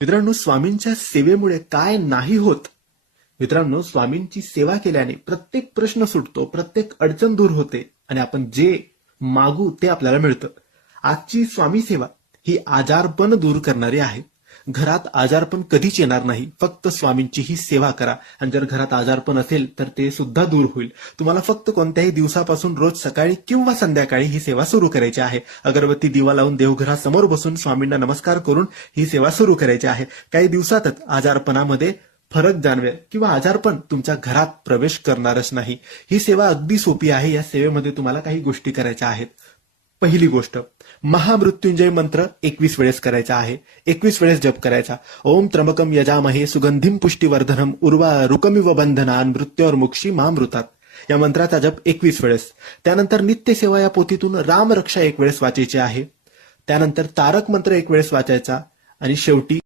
मित्रांनो, स्वामींच्या सेवेमुळे काय नाही होत. मित्रांनो, स्वामींची सेवा केल्याने प्रत्येक प्रश्न सुटतो, प्रत्येक अडचण दूर होते आणि आपण जे मागू ते आपल्याला मिळतं. आजची स्वामी सेवा ही आजारपण दूर करणारी आहे. घरात आजारपण कधीच येणार नाही. फक्त स्वामींची ही सेवा करा आणि जर घरात आजारपण असेल तर ते सुद्धा दूर होईल. तुम्हाला फक्त कोणत्याही दिवसापासून रोज सकाळी किंवा संध्याकाळी ही सेवा सुरू करायची आहे. अगरबत्ती दिवा लावून देवघरासमोर बसून स्वामींना नमस्कार करून ही सेवा सुरू करायची आहे. काही दिवसातच आजारपणामध्ये फरक जाणवेल किंवा आजारपण तुमच्या घरात प्रवेश करणारच नाही. ही सेवा अगदी सोपी आहे. या सेवेमध्ये तुम्हाला काही गोष्टी करायच्या आहेत. पहिली गोष्ट, महामृत्युंजय मंत्र 21 वेळेस करायचा आहे. 21 वेळेस जप करायचा. ओम त्र्यंबकम यजामहे सुगंधिम पुष्टिवर्धनम उर्वा रुकमिव बंधनान मृत्योर्मुक्षी मामृतात. या मंत्राचा जप 21 वेळेस. त्यानंतर नित्यसेवा या पोथीतून रामरक्षा 1 वेळेस वाचायची आहे. त्यानंतर तारक मंत्र 1 वेळेस वाचायचा आणि शेवटी